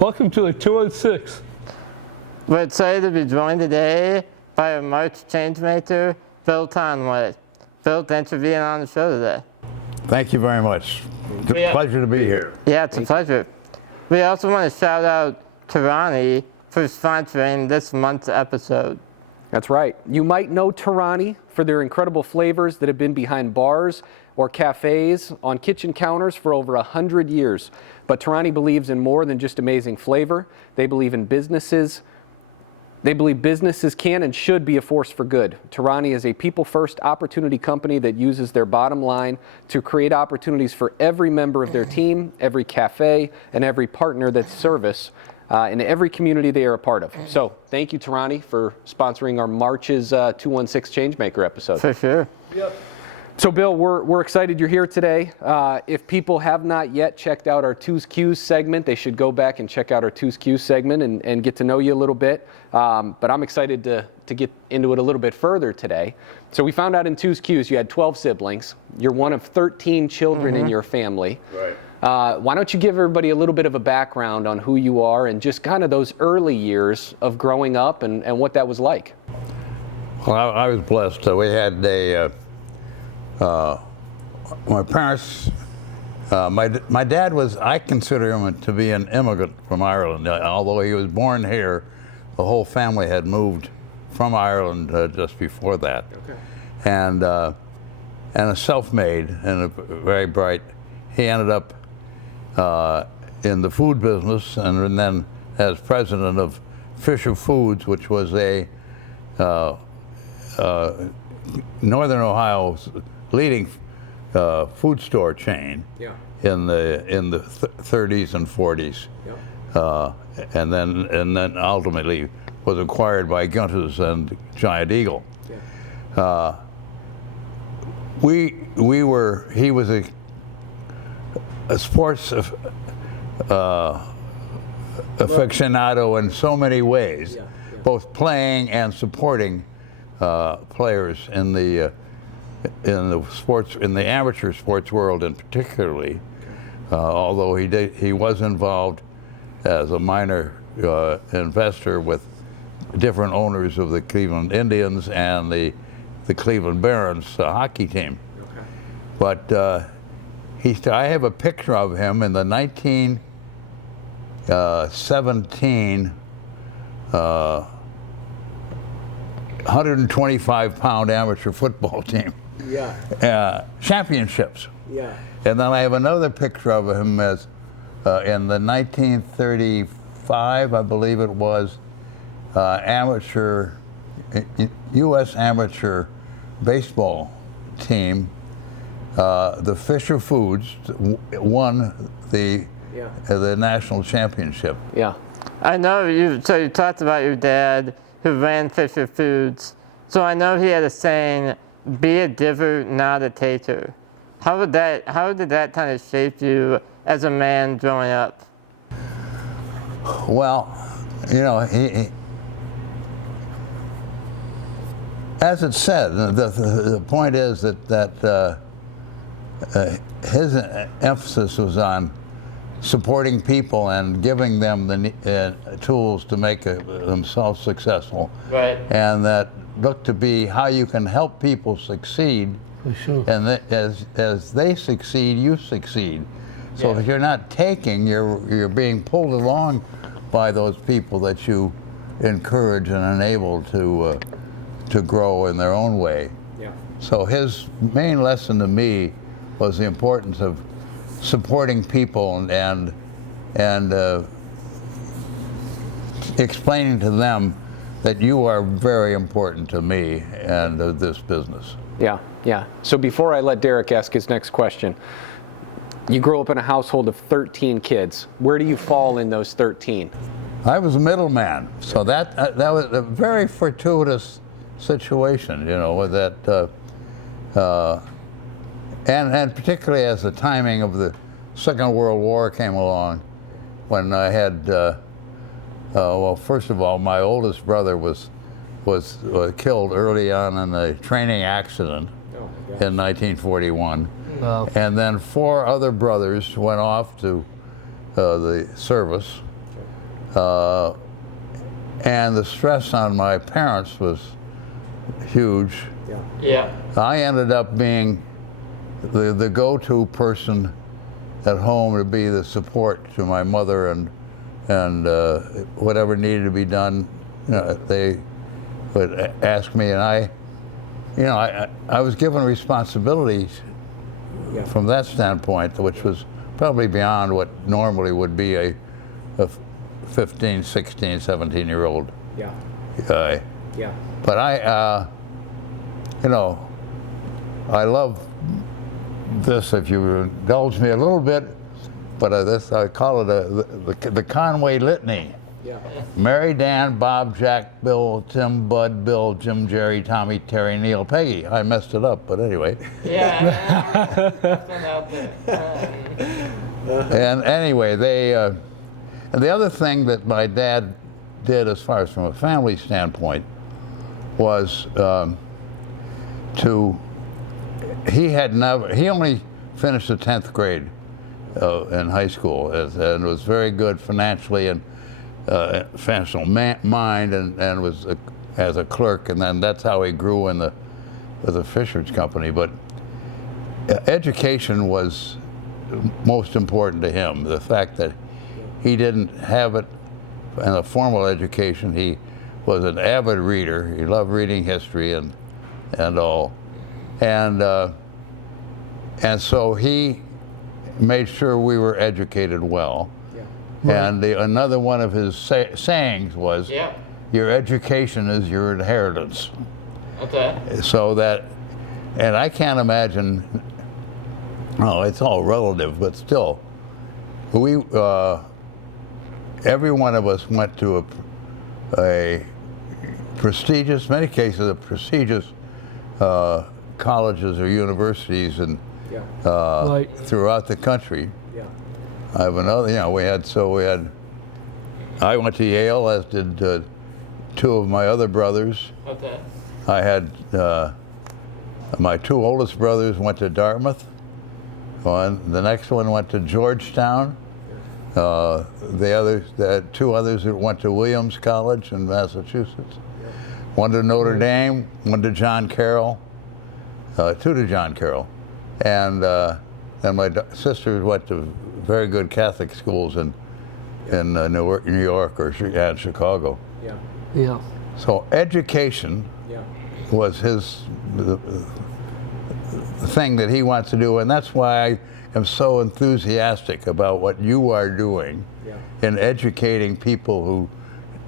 Welcome to the 216. We're excited to be joined today by our March changemaker, Bill Conway. Bill, thanks for being on the show today. Thank you very much. It's a pleasure to be here. Yeah, it's a pleasure. We also want to shout out Tarani for sponsoring this month's episode. That's right. You might know Tarani for their incredible flavors that have been behind bars or cafes on kitchen counters for over 100 years. But Tarani believes in more than just amazing flavor. They believe in businesses. They believe businesses can and should be a force for good. Tarani is a people-first opportunity company that uses their bottom line to create opportunities for every member of their team, every cafe, and every partner that service in every community they are a part of. So thank you, Tarani, for sponsoring our March's 216 Changemaker episode. For sure. Yep. So Bill, we're excited you're here today. If people have not yet checked out our Two's Q's segment, they should go back and check out our Two's Q's segment and get to know you a little bit. But I'm excited to get into it a little bit further today. So we found out in Two's Q's you had 12 siblings. You're one of 13 children in your family. Right. Why don't you give everybody a little bit of a background on who you are and just kind of those early years of growing up and what that was like? Well, I was blessed. We had my parents, my dad was, I consider him to be an immigrant from Ireland. Although he was born here, the whole family had moved from Ireland just before that. Okay. And a self-made and a very bright. He ended up in the food business, and then as president of Fisher Foods, which was a Northern Ohio's leading food store chain in the 30s and 40s, and then ultimately was acquired by Gunter's and Giant Eagle. He was a sports aficionado in so many ways, both playing and supporting players in the sports, in the amateur sports world, and particularly, although he was involved as a minor investor with different owners of the Cleveland Indians and the Cleveland Barons hockey team. Okay. But I have a picture of him in the 1917 125-pound amateur football team. Championships. And then I have another picture of him as in the 1935, I believe it was, U.S. amateur baseball team. The Fisher Foods won the national championship. I know you talked about your dad who ran Fisher Foods. So I know he had a saying, be a giver, not a taker. How did that kind of shape you as a man growing up? Well, he as it said, the point is that his emphasis was on supporting people and giving them the tools to make themselves successful. Right. And that looked to be how you can help people succeed. For sure. And as they succeed, you succeed. So if you're not taking, you're being pulled along by those people that you encourage and enable to grow in their own way. So his main lesson to me was the importance of supporting people and explaining to them that you are very important to me and this business. So before I let Derek ask his next question, you grew up in a household of 13 kids. Where do you fall in those 13? I was a middleman, so that was a very fortuitous situation, that and particularly as the timing of the Second World War came along, when I had well, first of all, my oldest brother was killed early on in a training accident in 1941. Wow. And then 4 other brothers went off to the service, and the stress on my parents was huge. Yeah. I ended up being the go-to person at home to be the support to my mother, and whatever needed to be done, they would ask me, and I was given responsibilities from that standpoint, which was probably beyond what normally would be a 15, 16, 17-year-old guy. Yeah. But I love this, if you indulge me a little bit, but I call it the Conway litany. Yeah. Mary, Dan, Bob, Jack, Bill, Tim, Bud, Bill, Jim, Jerry, Tommy, Terry, Neil, Peggy. I messed it up, but anyway. Yeah. That's been out there. And anyway, and the other thing that my dad did, as far as from a family standpoint, was he only finished the 10th grade in high school, and was very good financially and financial mind, and was as a clerk, and then that's how he grew with the Fisher's Company. But education was most important to him. The fact that he didn't have it in a formal education, he was an avid reader. He loved reading history and all, and so he made sure we were educated well. And another one of his sayings was, your education is your inheritance. Okay. So that, and I can't imagine, it's all relative, but still, every one of us went to a prestigious, many cases, a prestigious colleges or universities and throughout the country. I have another, I went to Yale, as did two of my other brothers. Okay. I had, my two oldest brothers went to Dartmouth. The next one went to Georgetown. The two others that went to Williams College in Massachusetts. One to Notre Dame, one to John Carroll, two to John Carroll. And my sisters went to very good Catholic schools in New York or Chicago. Yeah. So education was the thing that he wants to do, and that's why I am so enthusiastic about what you are doing in educating people who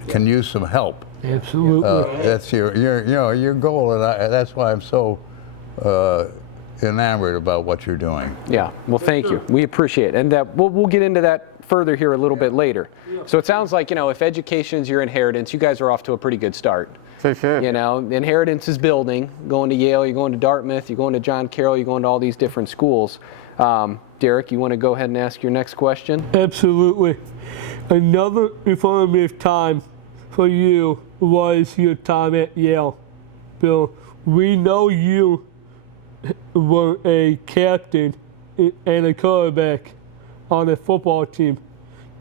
can use some help. Absolutely. That's your goal, and that's why I'm so enamored about what you're doing. Yeah, well, thank you. We appreciate it. And we'll get into that further here a little bit later. So it sounds like, if education is your inheritance, you guys are off to a pretty good start. For sure. Inheritance is building. Going to Yale, you're going to Dartmouth, you're going to John Carroll, you're going to all these different schools. Derek, you want to go ahead and ask your next question? Absolutely. Another informative time for you was your time at Yale. Bill, we know you were a captain and a quarterback on a football team.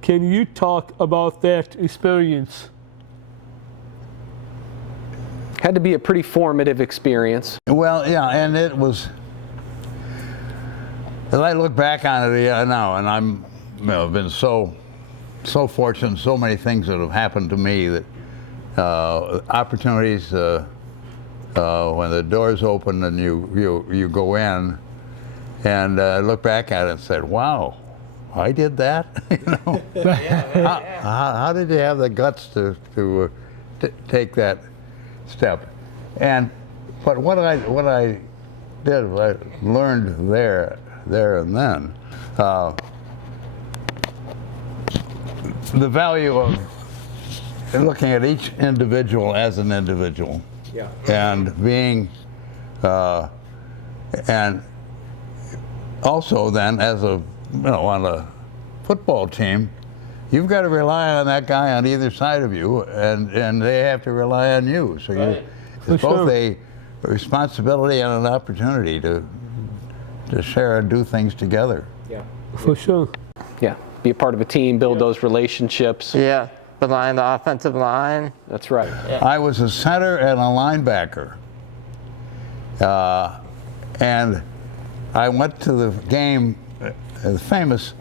Can you talk about that experience? Had to be a pretty formative experience. Well, yeah, and it was, as I look back on it now, and I've been so fortunate, so many things that have happened to me, that opportunities, when the doors open and you go in, and I look back at it and said, wow, I did that? How did you have the guts to take that step? But what I did, I learned there and then, the value of looking at each individual as an individual. And being, and also then as on a football team, you've got to rely on that guy on either side of you, and they have to rely on you. So it's both a responsibility and an opportunity to share and do things together. For sure. Yeah, be a part of a team, build those relationships. Yeah. behind the offensive line. That's right. I was a center and a linebacker. And I went to the game, the famous,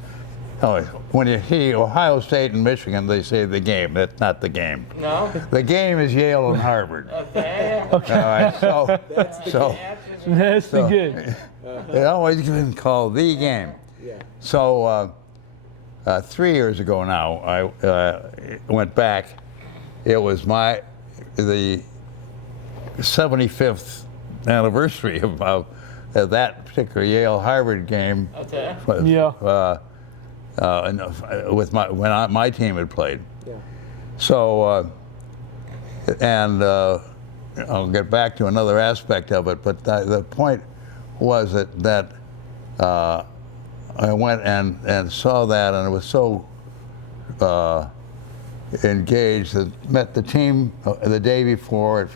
when you see Ohio State and Michigan, they say the game. That's not the game. No? The game is Yale and Harvard. Okay. All right, That's the game. It always been called the game. So 3 years ago now, I went back. It was the 75th anniversary of that particular Yale-Harvard game. Okay. Yeah. With my team had played. So, and I'll get back to another aspect of it, but the point was that I went and saw that, and I was so engaged that met the team the day before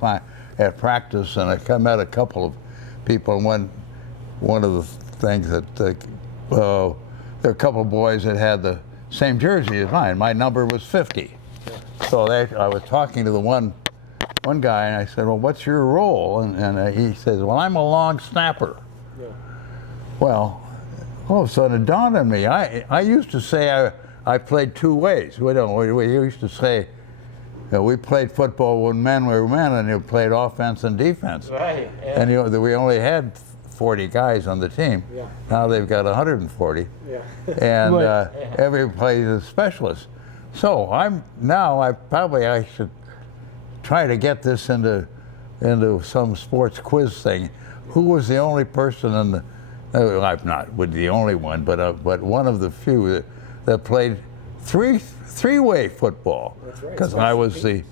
at practice, and I met a couple of people. And one of the things that there were a couple of boys that had the same jersey as mine. My number was 50. So I was talking to the one guy, and I said, "Well, what's your role?" And he says, "Well, I'm a long snapper." Well, all of a sudden it dawned on me. I used to say I played two ways. We used to say we played football when men were men, and you played offense and defense. Right. Yeah. And we only had 40 guys on the team. Now they've got 140. And everybody plays a specialist. So I should try to get this into some sports quiz thing. Who was the only person in the? I'm not with the only one, but one of the few that played three-way football. That's right. Because I was a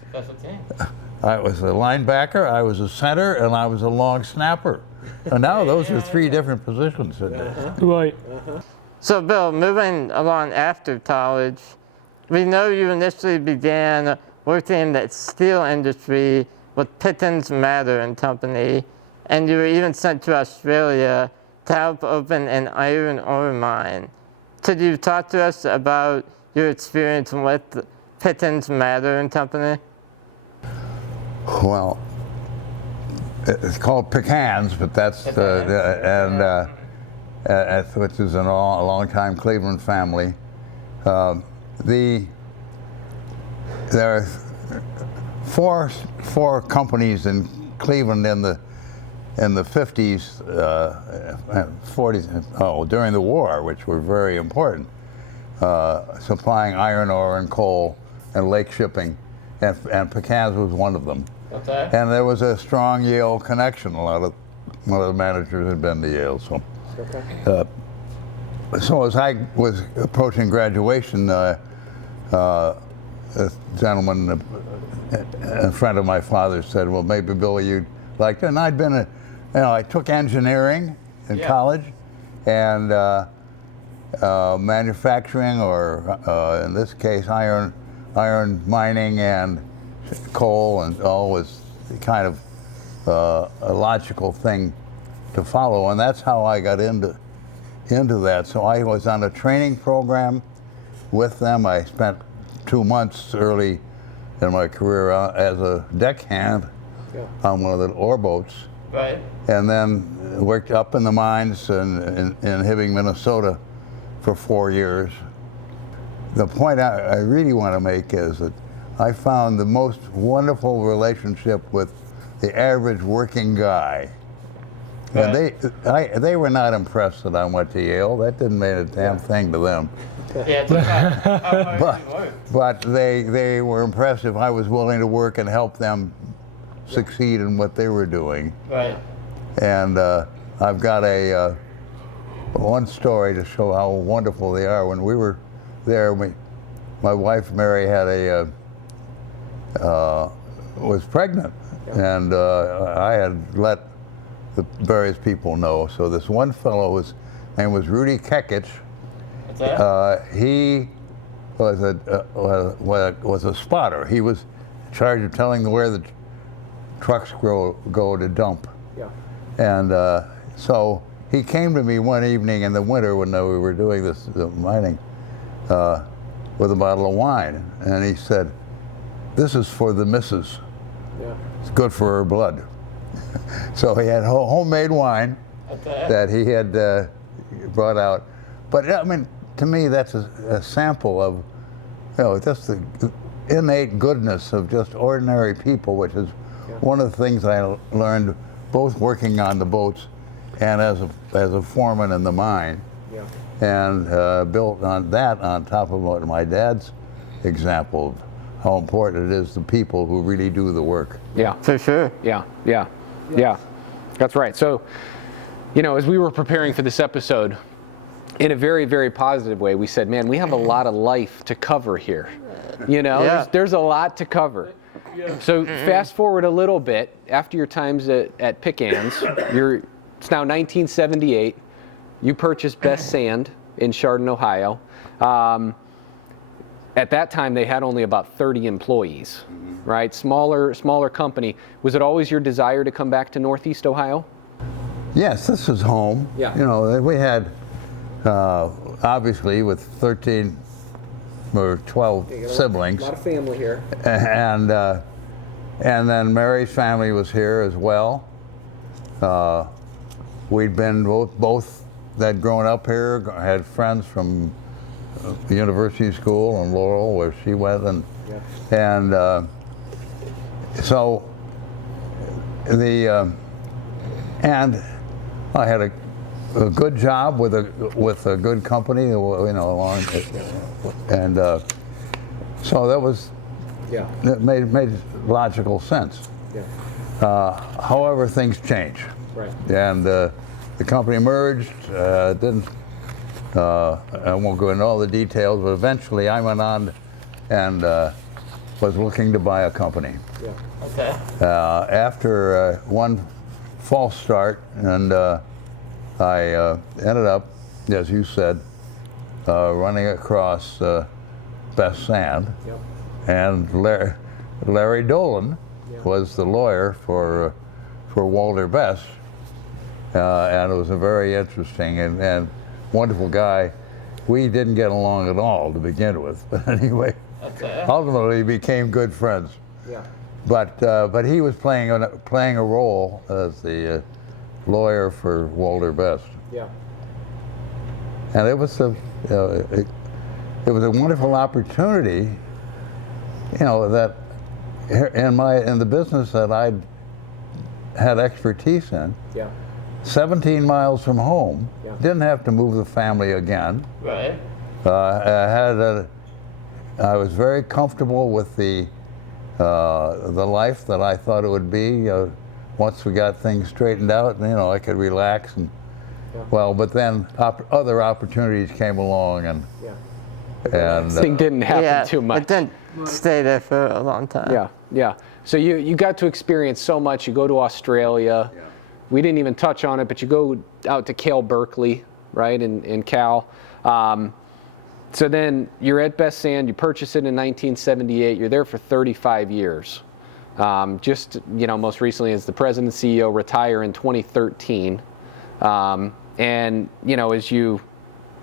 linebacker, I was a center, and I was a long snapper. And now those are three different positions. Right. So, Bill, moving along after college, we know you initially began working in the steel industry with Pittons Mather and Company, and you were even sent to Australia to help open an iron ore mine. Could you talk to us about your experience with Pittons Mather and Company? Well, it's called Pecans, but that's which is a long-time Cleveland family. There are four companies in Cleveland in the 50s, 40s, during the war, which were very important, supplying iron ore and coal and lake shipping, and Pecans was one of them. Okay. And there was a strong Yale connection. One of the managers had been to Yale. So, so as I was approaching graduation, a gentleman, a friend of my father's, said, "Well, maybe Billy, you'd like to." And I'd been I took engineering in college, and manufacturing, or in this case, iron mining and coal, and all was kind of a logical thing to follow, and that's how I got into that. So I was on a training program with them. I spent 2 months early in my career as a deckhand on one of the ore boats. Right. And then worked up in the mines in Hibbing, Minnesota for 4 years. The point I really want to make is that I found the most wonderful relationship with the average working guy. And they were not impressed that I went to Yale. That didn't mean a damn thing to them. But they were impressed if I was willing to work and help them succeed in what they were doing. Right. And I've got one story to show how wonderful they are. When we were there, my wife Mary had was pregnant, and I had let the various people know. So this one fellow, his name was Rudy Kekich. He was a spotter. He was in charge of telling where the trucks go to dump. And so he came to me one evening in the winter when we were doing the mining, with a bottle of wine, and he said, "This is for the missus. It's good for her blood." So he had homemade wine that he had brought out. But I mean, to me, that's a sample of, just the innate goodness of just ordinary people, which is one of the things I learned both working on the boats and as a foreman in the mine. And built on that on top of what my dad's example of how important it is to people who really do the work. Yeah, for sure. Yeah. That's right. So, as we were preparing for this episode, in a very, very positive way, we said, man, we have a lot of life to cover here. There's a lot to cover. So fast forward a little bit, after your times at Pickens, it's now 1978. You purchased Best Sand in Chardon, Ohio. At that time, they had only about 30 employees, right? Smaller company. Was it always your desire to come back to Northeast Ohio? Yes, this is home. Yeah. We had, obviously, with 13 or 12 siblings. A lot of family here. And then Mary's family was here as well. We'd been both that grown up here, had friends from the university school in Laurel where she went, and so and I had a good job with a good company, along, and so that was it made logical sense. However, things change. Right. And the company merged. I won't go into all the details, but eventually I went on and was looking to buy a company. Yeah. Okay. After one false start, and I ended up, as you said, running across Best Sand. Yep. And Larry Dolan was the lawyer for Walter Best. And it was a very interesting and wonderful guy. We didn't get along at all to begin with, but anyway, ultimately became good friends. Yeah. But he was playing a role as the lawyer for Walter Best. Yeah. And it was a wonderful opportunity, that in the business that I'd had expertise in. Yeah. 17 miles from home, didn't have to move the family again. Right. I was very comfortable with the life that I thought it would be. Once we got things straightened out, I could relax and but then other opportunities came along, and Thing didn't happen too much. It didn't stay there for a long time. Yeah. So you got to experience so much. You go to Australia. Yeah. We didn't even touch on it, but you go out to Cal Berkeley, right, in Cal. So then you're at Best Sand. You purchase it in 1978. You're there for 35 years. Just, most recently as the president and CEO, retire in 2013. And, as you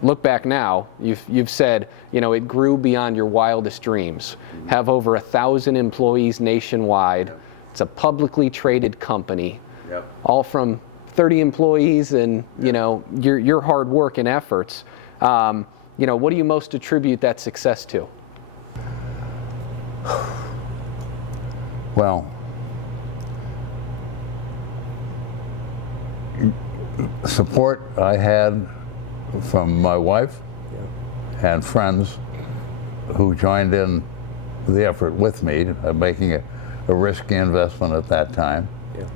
look back now, you've said, it grew beyond your wildest dreams. Have over 1,000 employees nationwide. It's a publicly traded company. Yep. All from 30 employees and, your hard work and efforts. What do you most attribute that success to? Well, support I had from my wife and friends who joined in the effort with me, making a risky investment at that time. Yeah.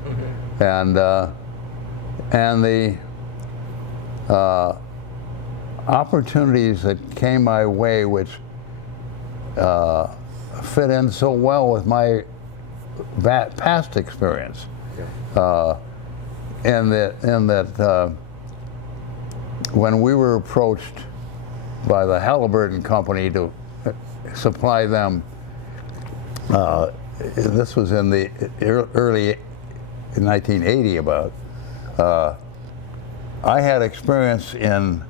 And the opportunities that came my way, which fit in so well with my past experience, in that when we were approached by the Halliburton Company to supply them, this was in the early 1980 about, I had experience in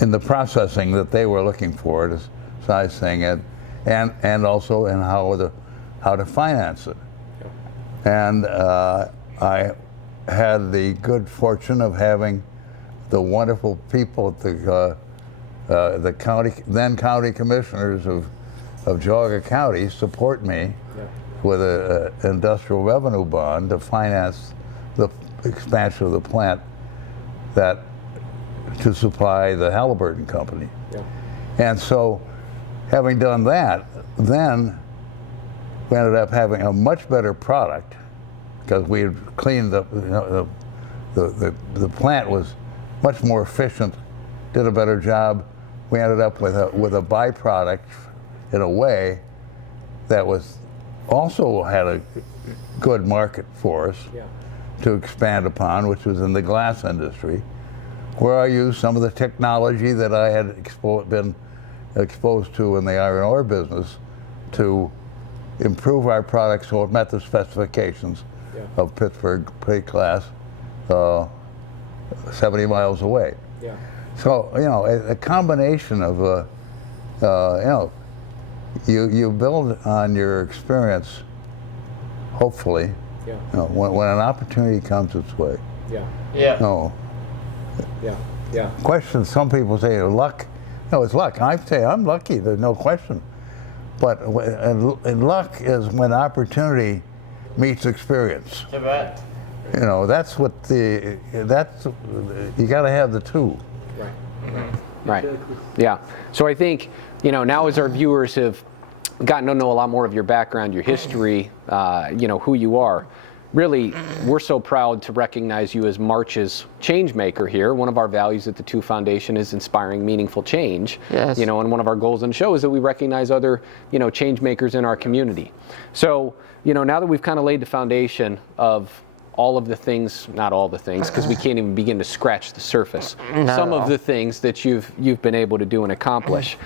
in the processing that they were looking for, this size thing, and also in how to finance it. And I had the good fortune of having the wonderful people at the then county commissioners of Geauga County support me with an industrial revenue bond to finance the expansion of the plant to supply the Halliburton Company. And so, having done that, then we ended up having a much better product because we had cleaned up. The plant was much more efficient, did a better job. We ended up with a byproduct, in a way, that was also had a good market for us to expand upon, which was in the glass industry, where I used some of the technology that I had been exposed to in the iron ore business to improve our products so it met the specifications of Pittsburgh plate glass 70 miles away. So, a combination of, you build on your experience, hopefully, when an opportunity comes its way. Question, some people say luck. No, it's luck. I say I'm lucky, there's no question. But and luck is when opportunity meets experience. Correct. That's what you got to have the two. Right. Yeah. So I think, now as our viewers have gotten to know a lot more of your background, your history, who you are, really, we're so proud to recognize you as March's change maker here. One of our values at the TWO Foundation is inspiring meaningful change. Yes. And one of our goals on the show is that we recognize other, change makers in our community. So, now that we've kind of laid the foundation of all of the things, not all the things, because we can't even begin to scratch the surface. Some of the things that you've been able to do and accomplish.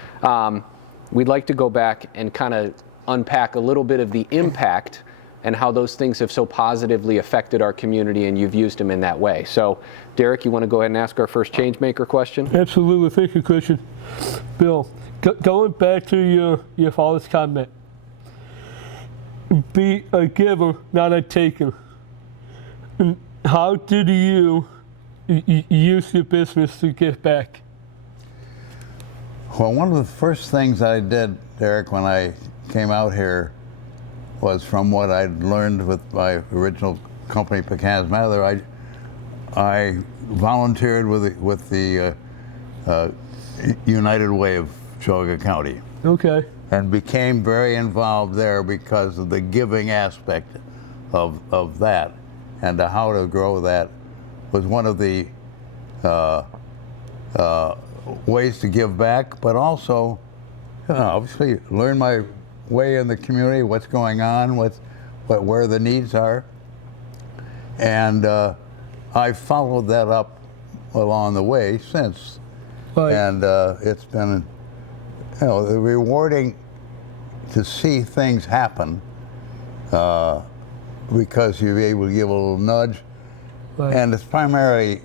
We'd like to go back and kind of unpack a little bit of the impact and how those things have so positively affected our community, and you've used them in that way. So, Derek, you want to go ahead and ask our first change maker question? Absolutely. Thank you, Christian. Bill, going back to your father's comment, be a giver, not a taker. How did you use your business to give back? Well, one of the first things I did, Derek, when I came out here was from what I'd learned with my original company, Pecan's Mather. I volunteered with the United Way of Geauga County. Okay. And became very involved there because of the giving aspect of that, and how to grow that was one of the ways to give back, but also, obviously learn my way in the community, what's going on, where the needs are, and I followed that up along the way since, and it's been, rewarding to see things happen because you're able to give a little nudge, and it's primarily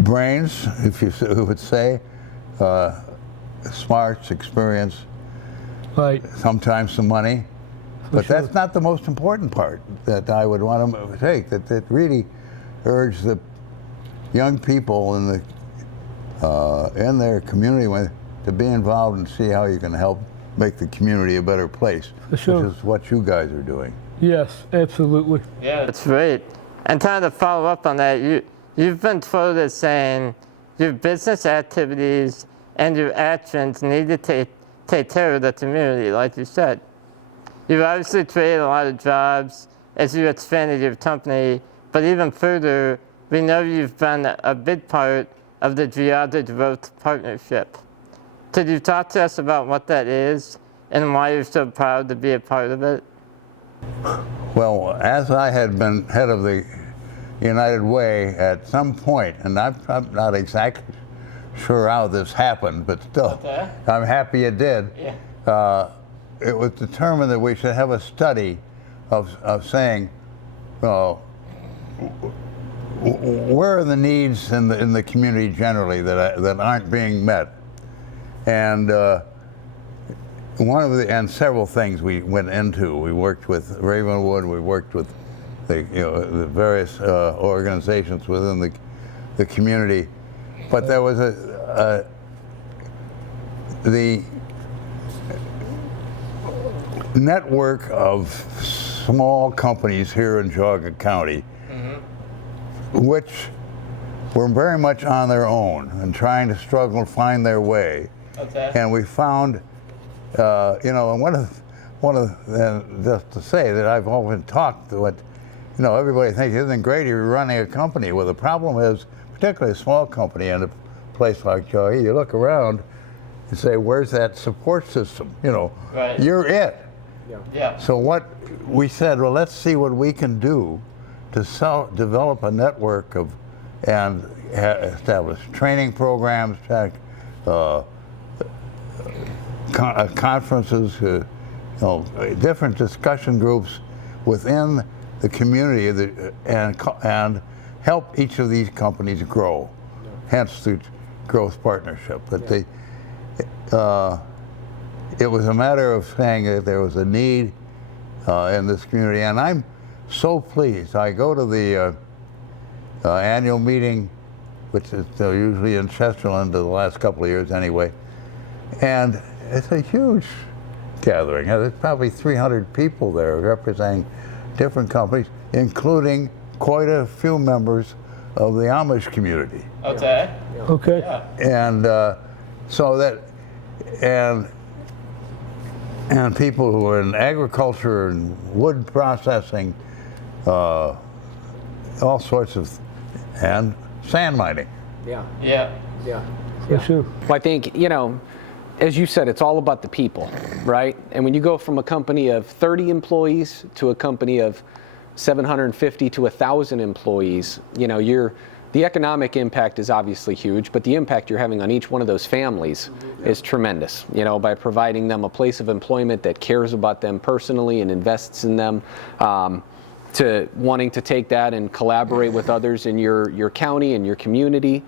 brains, if you would say, smarts, experience, sometimes some money, but that's not the most important part that I would want to take. That really urge the young people in their community to be involved and see how you can help make the community a better place, which is what you guys are doing. Yes, absolutely. Yeah, that's great. And kind of follow up on that, you've been quoted as saying your business activities and your actions need to take care of the community, like you said. You've obviously created a lot of jobs as you expanded your company, but even further, we know you've been a big part of the Geauga Growth Partnership. Could you talk to us about what that is and why you're so proud to be a part of it? Well, as I had been head of the United Way at some point, and I'm not exactly sure how this happened, but still, I'm happy it did. Yeah. It was determined that we should have a study of saying, where are the needs in the community generally that aren't being met? And and several things we went into. We worked with Ravenwood. We worked with the various organizations within the community, but there was the network of small companies here in Geauga County, which were very much on their own and trying to struggle and find their way. Okay. And we found, and just to say that I've often talked to everybody thinks, isn't it great you're running a company? Well, the problem is, particularly a small company in a place like Geauga, you look around and say, where's that support system? Right. You're it. Yeah. So what we said, well, let's see what we can do to develop a network and establish training programs, conferences, different discussion groups within the community and help each of these companies grow. Hence the growth partnership. But it was a matter of saying that there was a need in this community, and I'm so pleased. I go to the annual meeting, which is usually in Chesterland the last couple of years anyway, and it's a huge gathering. There's probably 300 people there representing different companies, including quite a few members of the Amish community. Okay. Okay. Yeah. And and people who are in agriculture and wood processing, all sorts of, and sand mining. Yeah. Yeah. Yeah. For sure. Well, I think, as you said, it's all about the people, right? And when you go from a company of 30 employees to a company of 750 to 1,000 employees, the economic impact is obviously huge, but the impact you're having on each one of those families is tremendous, by providing them a place of employment that cares about them personally and invests in them, to wanting to take that and collaborate with others in your county and your community,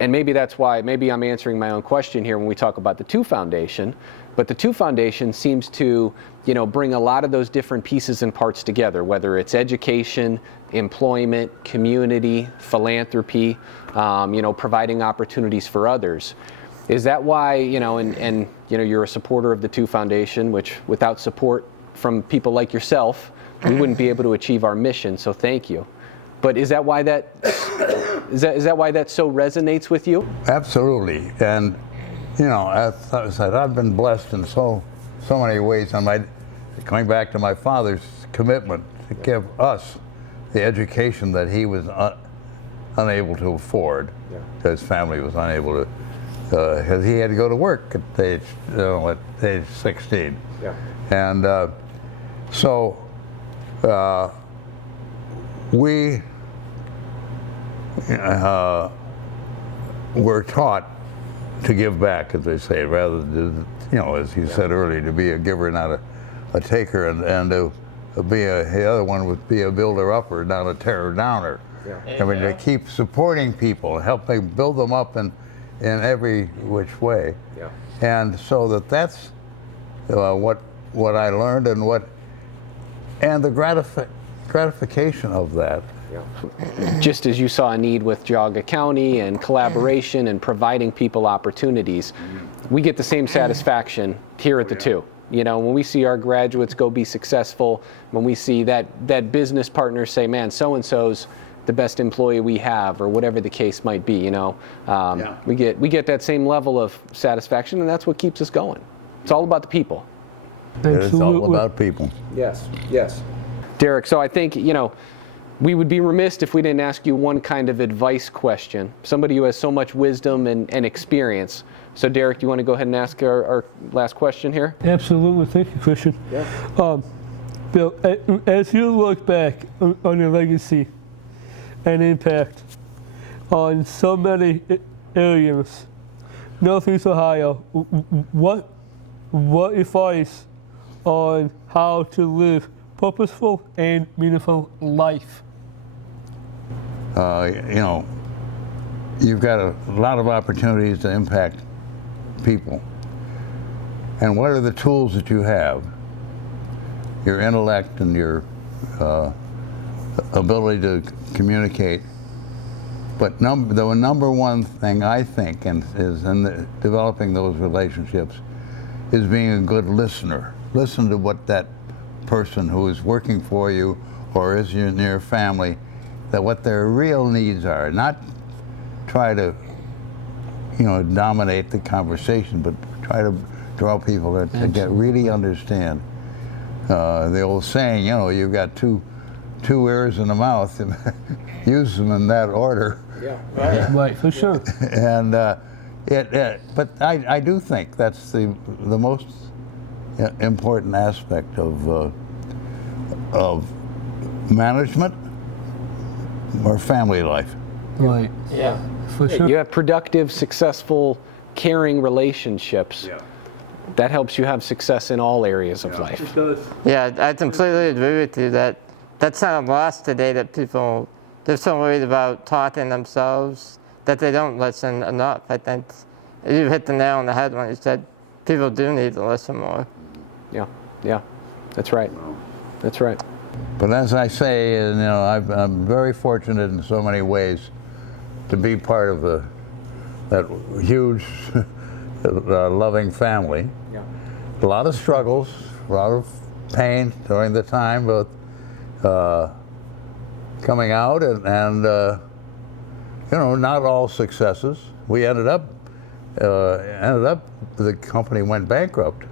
and maybe that's why, maybe I'm answering my own question here when we talk about the TWO Foundation, but the TWO Foundation seems to, bring a lot of those different pieces and parts together, whether it's education, employment, community, philanthropy, providing opportunities for others. Is that why, and you're a supporter of the TWO Foundation, which without support from people like yourself, we wouldn't be able to achieve our mission, so thank you. But is that why that why that so resonates with you? Absolutely, and as I said, I've been blessed in so many ways. Coming back to my father's commitment to give us the education that he was unable to afford, because his family was unable to, because he had to go to work at age 16. Yeah. And so we were taught to give back, as they say, rather than, as you said earlier, to be a giver, not a taker, and to be the other one would be a builder-upper, not a tearer-downer. Yeah. I mean, to keep supporting people, helping build them up in every which way. Yeah. And so that's what I learned, and the gratification of that. Yeah. Just as you saw a need with Geauga County and collaboration and providing people opportunities, we get the same satisfaction here at the TWO. When we see our graduates go be successful, when we see that business partners say, man, so-and-so's the best employee we have, or whatever the case might be, we get that same level of satisfaction, and that's what keeps us going. It's all about the people. It's all about people. Yes, yes. Derek, so I think, we would be remiss if we didn't ask you one kind of advice question. Somebody who has so much wisdom and experience. So Derek, you want to go ahead and ask our last question here? Absolutely. Thank you, Christian. Yeah. Bill, as you look back on your legacy and impact on so many areas, Northeast Ohio, what advice on how to live purposeful and meaningful life you know, you've got a lot of opportunities to impact people. And what are the tools that you have? Your intellect and your ability to communicate. But the number one thing I think is in developing those relationships is being a good listener. Listen to what that person who is working for you or is in your family, that what their real needs are. Not try to, you know, dominate the conversation, but try to draw people to really understand. The old saying, you know, you've got two ears and a mouth, and use them in that order. Yeah, right, for sure. And but I do think that's the most important aspect of management or family life. Right. Yeah. For sure. You have productive, successful, caring relationships. Yeah. That helps you have success in all areas of life. It does. Yeah, I completely agree with you that that's kind of lost today, that people, they're so worried about talking themselves that they don't listen enough. I think you hit the nail on the head when you said people do need to listen more. Yeah, that's right. That's right. But as I say, you know, I'm very fortunate in so many ways to be part of that huge, loving family. Yeah. A lot of struggles, a lot of pain during the time, both coming out and you know, not all successes. We ended up the company went bankrupt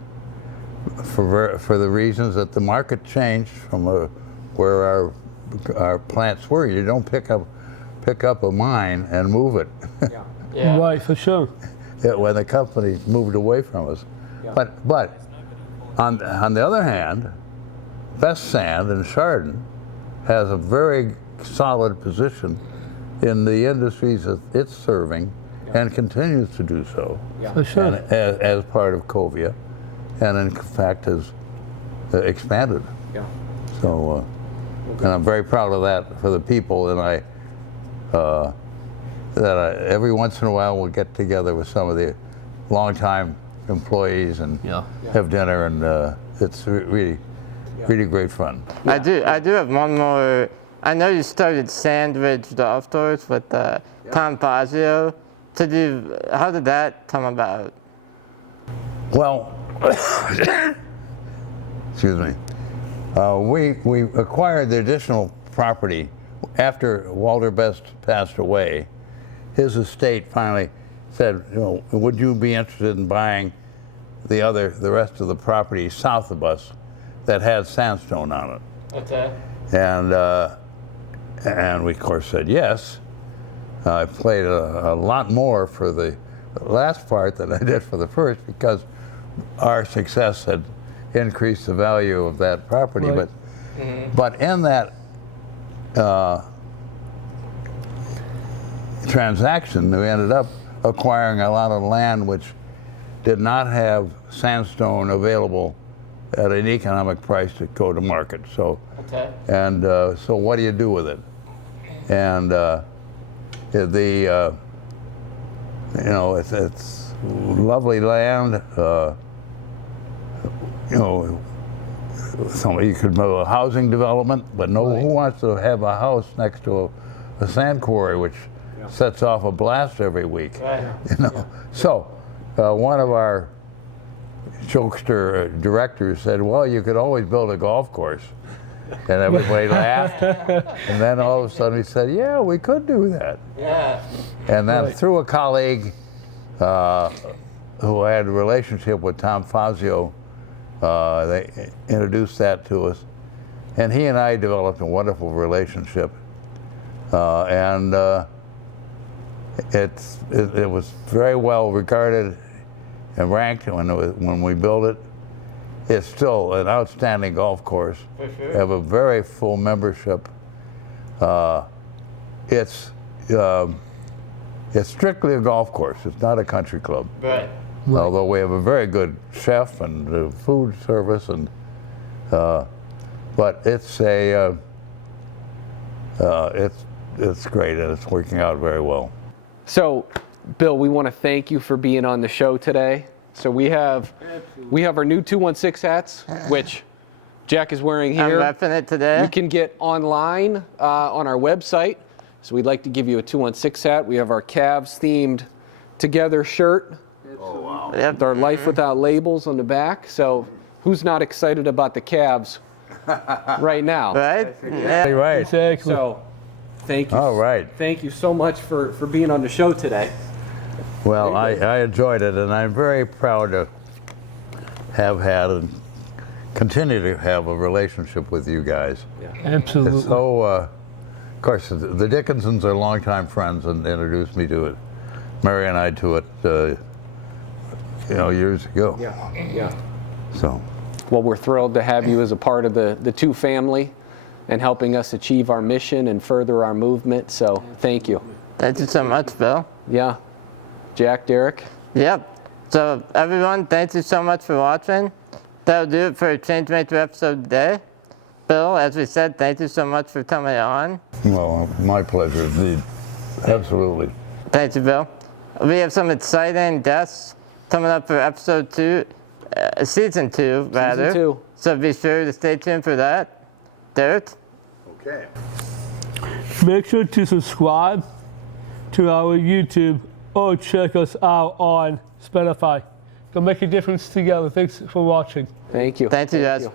for the reasons that the market changed from where our plants were. You don't pick up a mine and move it. Yeah. Right, for sure. When the company moved away from us. Yeah. But on the other hand, Best Sand in Chardon has a very solid position in the industries that it's serving and continues to do so. For sure. And as part of Covia, and in fact has expanded. Yeah. So, and I'm very proud of that for the people, and every once in a while we'll get together with some of the longtime employees and have dinner, and it's really great fun. I do have one more. I know you started Sandridge Golf Course with Tom Fazio. How did that come about? Well, excuse me. We acquired the additional property after Walter Best passed away. His estate finally said, you know, would you be interested in buying the rest of the property south of us that had sandstone on it? Okay. And we of course said yes. I played a lot more for the last part than I did for the first, because our success had increased the value of that property. Right. But in that transaction, we ended up acquiring a lot of land which did not have sandstone available at an economic price to go to market. So, and so what do you do with it? And you know, it's lovely land. You know, you could build a housing development, but who wants to have a house next to a sand quarry which sets off a blast every week? Right. You know, so one of our jokester directors said, "Well, you could always build a golf course," and everybody laughed. And then all of a sudden he said, "Yeah, we could do that." Yeah. And then through a colleague who had a relationship with Tom Fazio, they introduced that to us, and he and I developed a wonderful relationship. And it was very well regarded and ranked when we built it. It's still an outstanding golf course. For sure. We have a very full membership. It's strictly a golf course. It's not a country club. Right. Although we have a very good chef and food service, and but it's it's great, and it's working out very well. So, Bill, we want to thank you for being on the show today. So we have our new 216 hats, which Jack is wearing I'm here. repping it today. You can get online on our website. So we'd like to give you a 216 hat. We have our Cavs themed Together shirt. Oh, wow. Yep. With our Life Without Labels on the back. So who's not excited about the Cavs right now? Right? Yeah. Right. Exactly. So thank you. All right. Thank you so much for being on the show today. Well, I enjoyed it, and I'm very proud to have had and continue to have a relationship with you guys. Absolutely. It's so, of course, the Dickinsons are longtime friends and introduced me to it. Mary and I to it, years ago. Yeah. So, Well, we're thrilled to have you as a part of the two family and helping us achieve our mission and further our movement. So thank you. Thank you so much, Bill. Yeah. Jack, Derek? Yep. So everyone, thank you so much for watching. That'll do it for a Changemaker episode today. Bill, as we said, thank you so much for coming on. well, my pleasure indeed. Absolutely. Thank you, Bill. We have some exciting guests coming up for episode 2, season 2, rather. Season 2. So be sure to stay tuned for that. Derek? Okay. Make sure to subscribe to our YouTube or check us out on Spotify. Go make a difference together. Thanks for watching. Thank you. Thank you, guys.